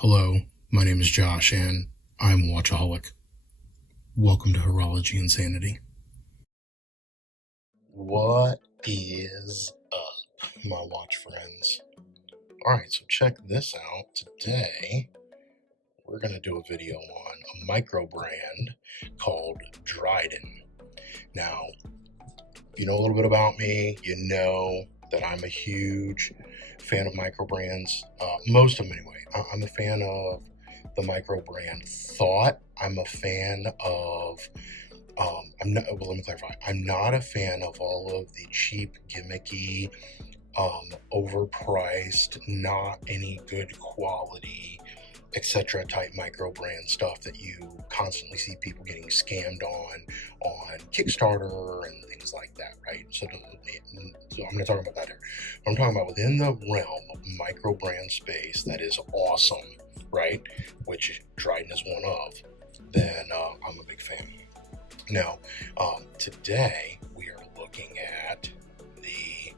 Hello, my name is Josh, and I'm a watchaholic. Welcome to Horology Insanity. What is up, my watch friends? Alright, so check this out. Today, we're going to do a video on a microbrand called Dryden. Now, if you know a little bit about me, you know that I'm a huge fan of microbrands. Most of them, anyway. I'm a fan of the microbrand thought. I'm a fan of let me clarify. I'm not a fan of all of the cheap, gimmicky, overpriced, not any good quality, etc. type microbrand stuff that you constantly see people getting scammed on Kickstarter and things like that, right? So I'm going to talk about that here. I'm talking about within the realm of microbrand space that is awesome, right? Which Dryden is one of. Then I'm a big fan. Now, today we are looking at the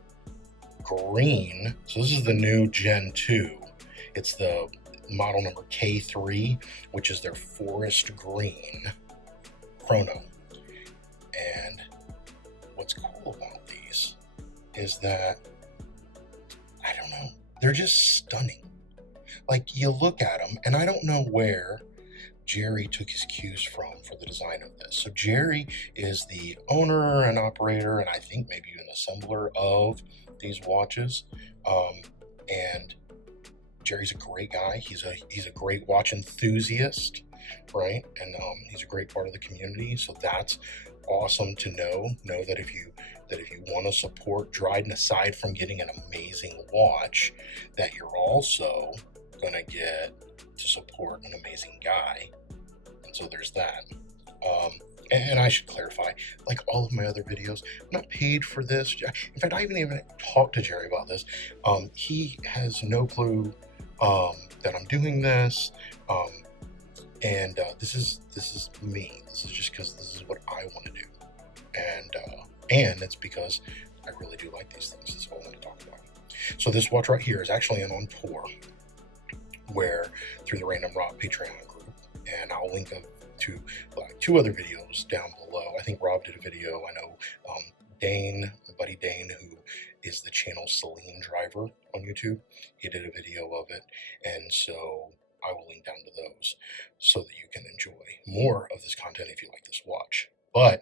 green. So this is the new Gen 2. It's the model number K3, which is their forest green Chrono. And what's cool about these is that, I don't know, they're just stunning. Like, you look at them, and I don't know where Jerry took his cues from for the design of this. So Jerry is the owner and operator, and I think maybe even assembler of these watches. And Jerry's a great guy. He's a great watch enthusiast, right? And he's a great part of the community. So that's awesome to know. Know that if you want to support Dryden, aside from getting an amazing watch, that you're also gonna get to support an amazing guy. And so there's that. And I should clarify, like all of my other videos, I'm not paid for this. In fact, I haven't even talked to Jerry about this. He has no clue that I'm doing this. And this is me. This is just because this is what I want to do. And it's because I really do like these things. That's all I want to talk about. So this watch right here is actually on tour, where through the Random Rob Patreon group, and I'll link up to two other videos down below. I think Rob did a video. I know Dane, my buddy Dane, who is the channel Celine Driver on YouTube, he did a video of it, and so I will link down to those so that you can enjoy more of this content if you like this watch. But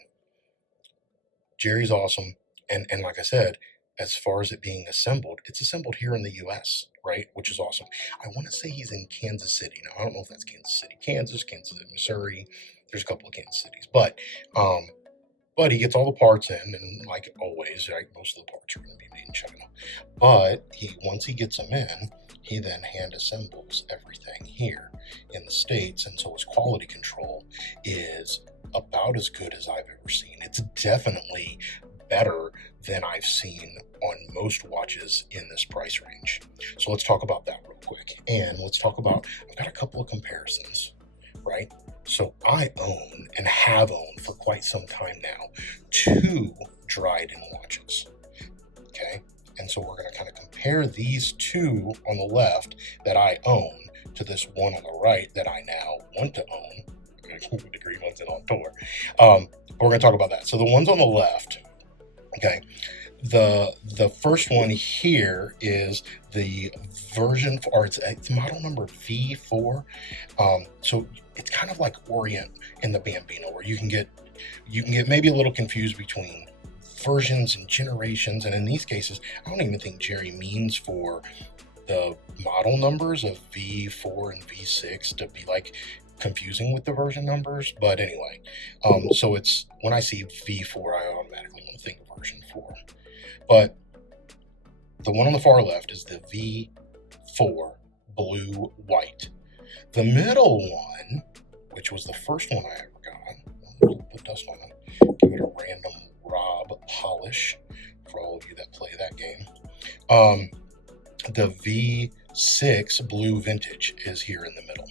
Jerry's awesome, and like I said, as far as it being assembled, it's assembled here in the US, right? Which is awesome. I want to say he's in Kansas City. Now, I don't know if that's Kansas City, Kansas City, Missouri. There's a couple of Kansas cities, but he gets all the parts in, and like always, right, most of the parts are going to be made in China. But once he gets them in, he then hand assembles everything here in the States, and so his quality control is about as good as I've ever seen. It's definitely better than I've seen on most watches in this price range. So let's talk about that real quick. And let's talk about, I've got a couple of comparisons, right? So I own and have owned for quite some time now 2 Dryden watches, okay? And so we're going to kind of compare these 2 on the left that I own to this one on the right that I now want to own. The green one's in on tour. We're going to talk about that. So the ones on the left, okay, the first one here is the version, or it's model number V4. So it's kind of like Orient and the Bambino, where you can get maybe a little confused between versions and generations. And in these cases, I don't even think Jerry means for the model numbers of V4 and V6 to be like confusing with the version numbers. But anyway, so it's, when I see V4, I automatically want to think of version 4. But the one on the far left is the V4 blue white. The middle one, which was the first one I ever got, put dust on it, give it a random Rob polish for all of you that play that game. The V6 blue vintage is here in the middle.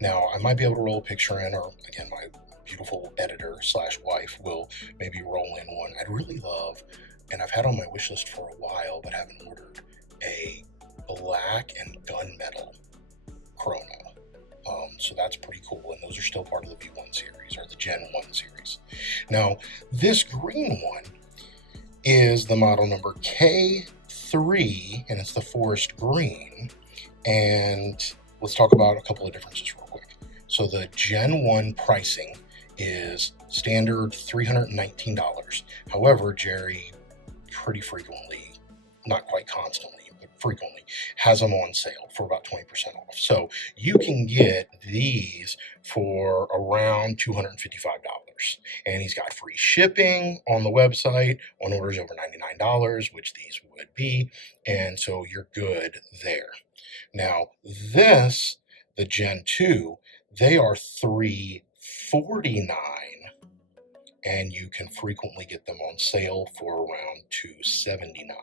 Now, I might be able to roll a picture in, or again, my beautiful editor / wife will maybe roll in one. I'd really love, and I've had on my wish list for a while, but haven't ordered, a black and gunmetal Chrono. So that's pretty cool. And those are still part of the V1 series, or the Gen 1 series. Now, this green one is the model number K3, and it's the forest green. And let's talk about a couple of differences real quick. So the Gen 1 pricing is standard $319. However, Jerry pretty frequently, not quite constantly, but frequently, has them on sale for about 20% off. So you can get these for around $255. And he's got free shipping on the website on orders over $99, which these would be. And so you're good there. Now, the Gen 2, they are $349, and you can frequently get them on sale for around $279.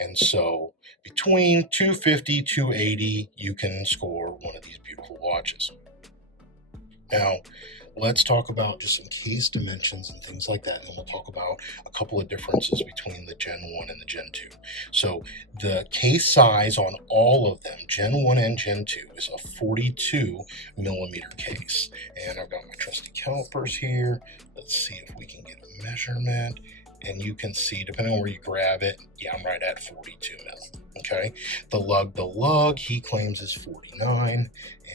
And so between $250, $280, you can score one of these beautiful watches. Now, let's talk about just some case dimensions and things like that, and we'll talk about a couple of differences between the Gen 1 and the Gen 2. So the case size on all of them, Gen 1 and Gen 2, is a 42 millimeter case. And I've got my trusty calipers here. Let's see if we can get a measurement. And you can see, depending on where you grab it, yeah, I'm right at 42 mil. Okay. The lug, he claims is 49.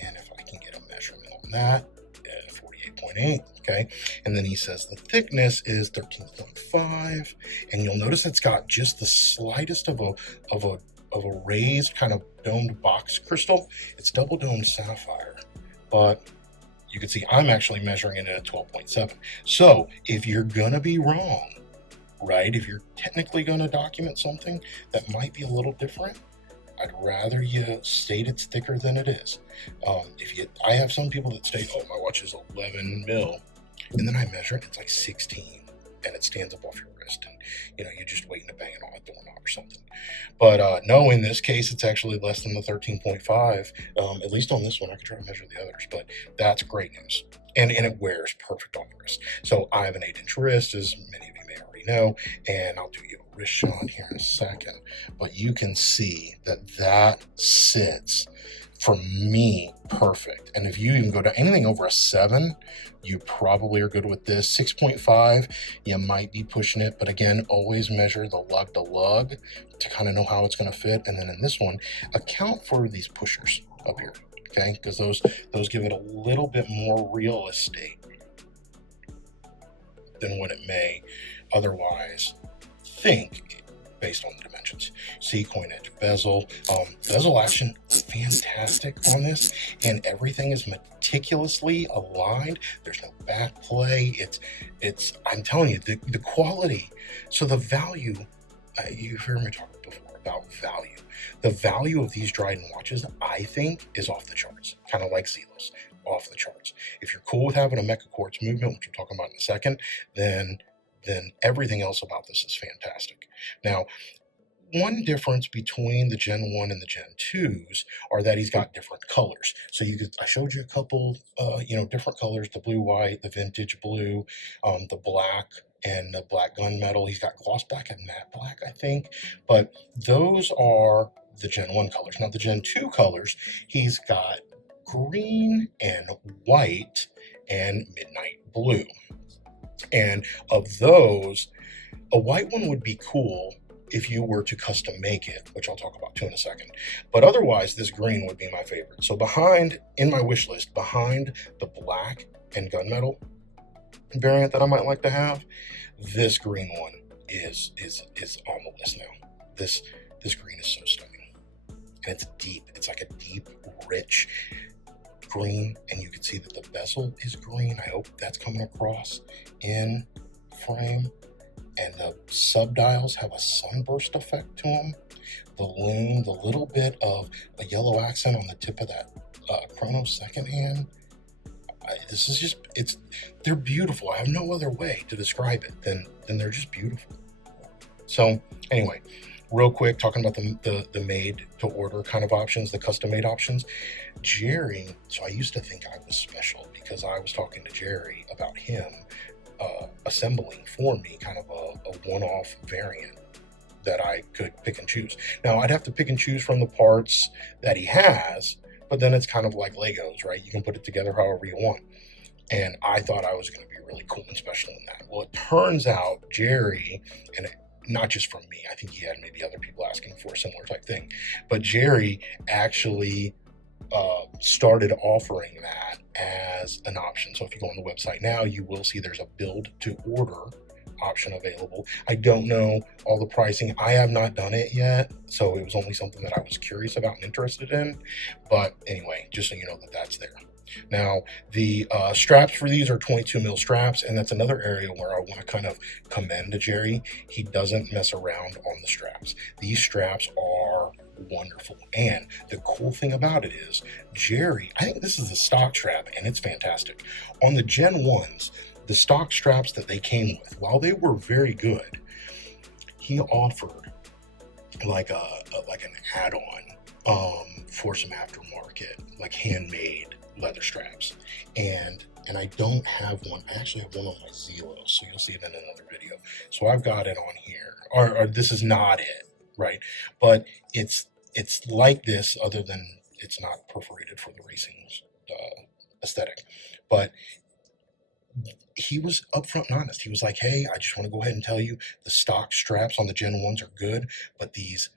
And if I can get a measurement on that, 48.8. Okay. And then he says the thickness is 13.5. And you'll notice it's got just the slightest of a raised kind of domed box crystal. It's double domed sapphire, but you can see I'm actually measuring it at 12.7. So if you're going to be wrong, right? If you're technically going to document something that might be a little different, I'd rather you state it's thicker than it is. I have some people that state, oh, my watch is 11 mil, and then I measure it, it's like 16, and it stands up off your wrist, and you're just waiting to bang it on a doorknob or something. But no, in this case, it's actually less than the 13.5. At least on this one, I could try to measure the others, but that's great news. And it wears perfect on the wrist. So I have an 8-inch wrist, as many of you may already know, and I'll do you a wrist shot here in a second. But you can see that sits, for me, perfect. And if you even go to anything over a 7, you probably are good with this. 6.5, you might be pushing it. But again, always measure the lug to lug to kind of know how it's going to fit. And then in this one, account for these pushers up here. Okay, because those give it a little bit more real estate than what it may otherwise think based on the dimensions. See, coin edge bezel. Bezel action, fantastic on this, and everything is meticulously aligned. There's no back play. It's I'm telling you, the quality. So the value, you've heard me talk before about value. The value of these Dryden watches, I think, is off the charts. Kind of like Zelos, off the charts. If you're cool with having a mecha quartz movement, which we'll talk about in a second, then everything else about this is fantastic. Now, one difference between the Gen 1 and the Gen 2s are that he's got different colors. So I showed you a couple, different colors, the blue, white, the vintage blue, the black, and the black gunmetal. He's got gloss black and matte black, I think. But those are the Gen 1 colors. Now, the Gen 2 colors, he's got green and white and midnight blue. And of those, a white one would be cool if you were to custom make it, which I'll talk about too in a second. But otherwise, this green would be my favorite. So in my wish list, behind the black and gunmetal variant that I might like to have, this green one is on the list now. This green is so stunning. And it's deep. It's like a deep, rich green, and you can see that the bezel is green. I hope that's coming across in frame. And the subdials have a sunburst effect to them. The lume, the little bit of a yellow accent on the tip of that Chrono second hand. They're beautiful. I have no other way to describe it than they're just beautiful. So anyway, real quick, talking about the made to order kind of options, the custom made options. Jerry, so I used to think I was special because I was talking to Jerry about him assembling for me kind of a one-off variant that I could pick and choose. Now, I'd have to pick and choose from the parts that he has, but then it's kind of like Legos, right? You can put it together however you want. And I thought I was going to be really cool and special in that. Well, it turns out Jerry, and not just from me, I think he had maybe other people asking for a similar type thing, but Jerry actually started offering that as an option. So if you go on the website now, you will see there's a build to order option available. I don't know all the pricing. I have not done it yet, so it was only something that I was curious about and interested in. But anyway, just so you know that that's there. Now, the straps for these are 22 mil straps, and that's another area where I want to kind of commend Jerry. He doesn't mess around on the straps. These straps are wonderful, and the cool thing about it is Jerry, I think this is the stock strap, and it's fantastic. On the Gen 1s, the stock straps that they came with, while they were very good, he offered like an add-on for some aftermarket, like handmade leather straps, and I don't have one. I actually have one on my Zelo, so you'll see it in another video. So I've got it on here, or this is not it, right? But it's like this, other than it's not perforated for the racing aesthetic. But he was upfront and honest. He was like, hey, I just want to go ahead and tell you the stock straps on the Gen 1s are good, but these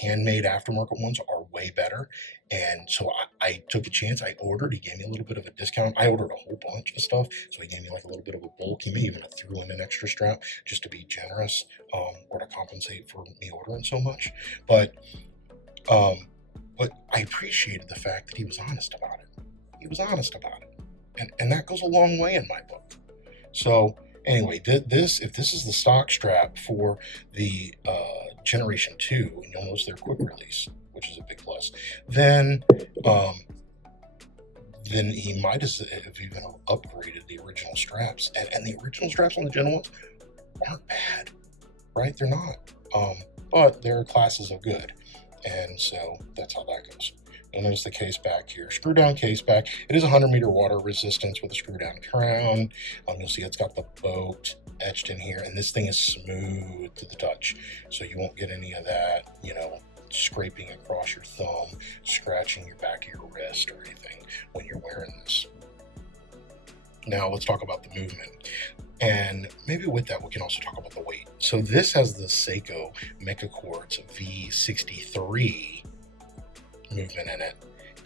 handmade aftermarket ones are way better. And so I took a chance. I ordered. He gave me a little bit of a discount. I ordered a whole bunch of stuff, so he gave me like a little bit of a bulk. He may even have threw in an extra strap just to be generous, or to compensate for me ordering so much. But I appreciated the fact that he was honest about it. He was honest about it. And that goes a long way in my book. So anyway, if this is the stock strap for the Generation 2, and you'll notice their quick release, which is a big plus, then he might have even upgraded the original straps. And the original straps on the Gen 1s aren't bad, right? They're not. But they're classes of good. And so that's how that goes. You'll notice the case back here, screw down case back. It is 100-meter water resistance with a screw down crown. You'll see it's got the boat etched in here, and this thing is smooth to the touch, so you won't get any of that, scraping across your thumb, scratching your back of your wrist or anything when you're wearing this. Now let's talk about the movement. And maybe with that, we can also talk about the weight. So this has the Seiko Mecha Quartz V63 movement in it,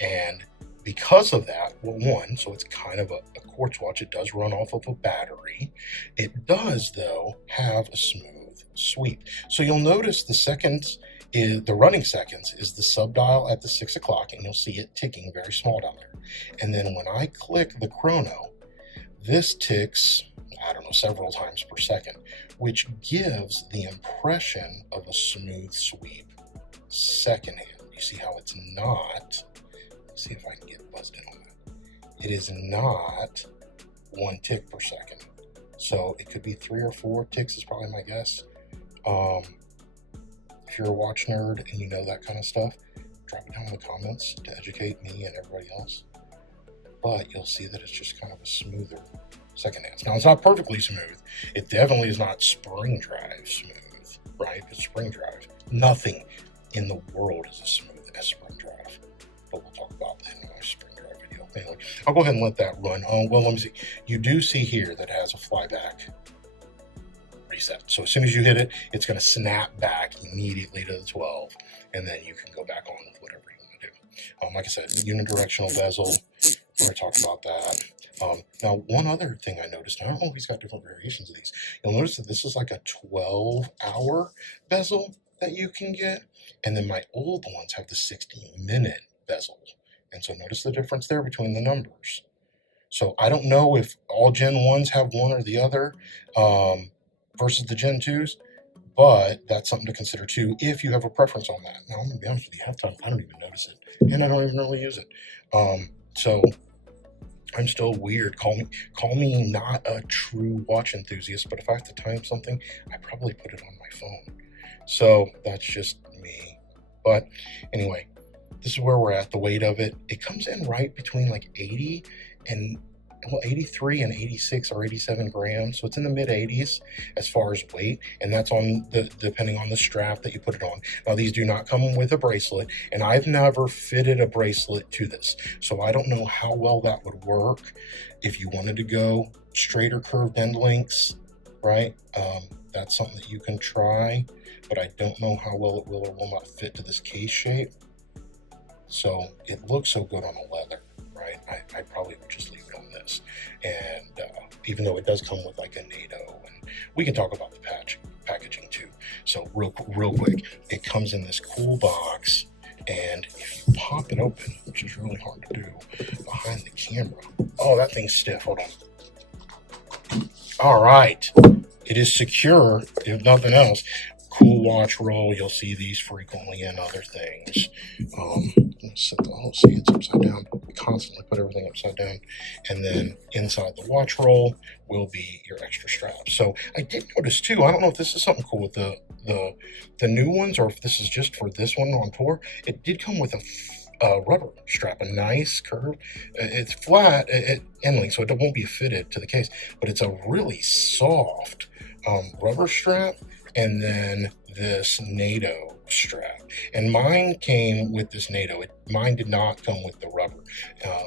and because of that, well, one, so it's kind of a quartz watch. It does run off of a battery. It does, though, have a smooth sweep. So you'll notice the running seconds is the sub dial at the 6 o'clock, and you'll see it ticking very small down there. And then when I click the chrono, this ticks, I don't know, several times per second, which gives the impression of a smooth sweep secondhand. You see how it's not, let's see if I can get buzzed in on that. It is not 1 tick per second. So it could be 3 or 4 ticks is probably my guess. If you're a watch nerd and you know that kind of stuff, drop it down in the comments to educate me and everybody else. But you'll see that it's just kind of a smoother second hand. Now, it's not perfectly smooth. It definitely is not spring drive smooth, right? It's spring drive. Nothing in the world is as smooth as spring drive, but we'll talk about that in my spring drive video. Anyway, I'll go ahead and let that run. Oh, well, let me see. You do see here that it has a flyback reset. So as soon as you hit it, it's going to snap back immediately to the 12, and then you can go back on with whatever you want to do. Like I said, unidirectional bezel. We're going to talk about that. Now, one other thing I noticed, I don't know if he's got different variations of these. You'll notice that this is like a 12-hour bezel that you can get, and then my old ones have the 60-minute bezel. And so notice the difference there between the numbers. So I don't know if all Gen 1s have one or the other versus the Gen 2s, but that's something to consider too if you have a preference on that. Now, I'm going to be honest with you, half the time I don't even notice it, and I don't even really use it. So I'm still weird. Call me not a true watch enthusiast, but if I have to time something, I probably put it on my phone. So that's just me. But anyway, this is where we're at, the weight of it. It comes in right between like 80 and well, 83 and 86 or 87 grams, so it's in the mid 80s as far as weight, and that's on the depending on the strap that you put it on. Now these do not come with a bracelet, and I've never fitted a bracelet to this, so I don't know how well that would work if you wanted to go straighter curved end lengths, right? That's something that you can try, but I don't know how well it will or will not fit to this case shape. So it looks so good on a leather, right? I probably would just leave it on this. And even though it does come with like a NATO, and we can talk about the packaging too. So real quick, it comes in this cool box, and if you pop it open, which is really hard to do behind the camera. Oh, that thing's stiff. Hold on. All right. It is secure, if nothing else. Cool watch roll. You'll see these frequently in other things. See, it's upside down. We constantly put everything upside down. And then inside the watch roll will be your extra strap. So I did notice too, I don't know if this is something cool with the new ones, or if this is just for this one on tour. It did come with a rubber strap, a nice curve. It's flat at end length, so it won't be fitted to the case, but it's a really soft rubber strap, and then this NATO strap. And mine came with this NATO. Mine did not come with the rubber,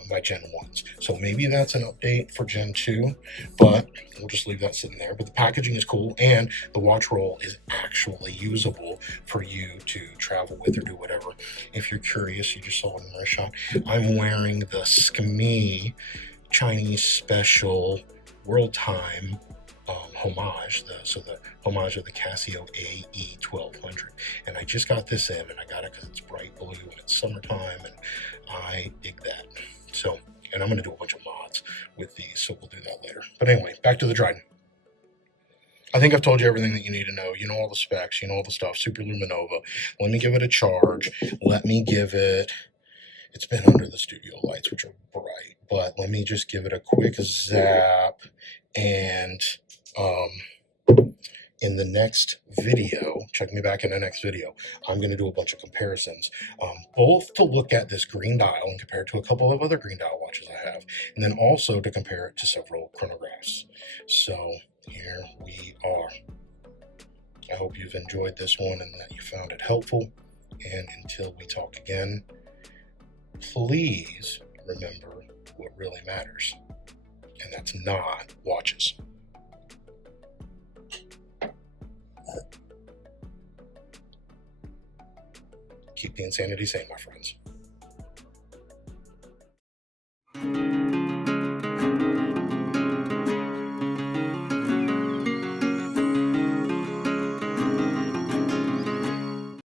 my Gen 1s. So maybe that's an update for Gen 2, but we'll just leave that sitting there. But the packaging is cool, and the watch roll is actually usable for you to travel with or do whatever. If you're curious, you just saw it in my shot. I'm wearing the SKME Chinese Special World Time homage, the homage of the Casio AE1200, and I just got this in, and I got it because it's bright blue and it's summertime, and I dig that. So, and I'm going to do a bunch of mods with these, so we'll do that later. But anyway, back to the Dryden. I think I've told you everything that you need to know. You know all the specs, you know all the stuff. Super luminova. Let me give it a charge. Let me give it. It's been under the studio lights, which are bright, but let me just give it a quick zap. And in the next video, check me back in the next video, I'm going to do a bunch of comparisons, both to look at this green dial and compare it to a couple of other green dial watches I have, and then also to compare it to several chronographs. So here we are. I hope you've enjoyed this one and that you found it helpful. And until we talk again, please remember what really matters, and that's not watches. Keep the insanity sane, my friends.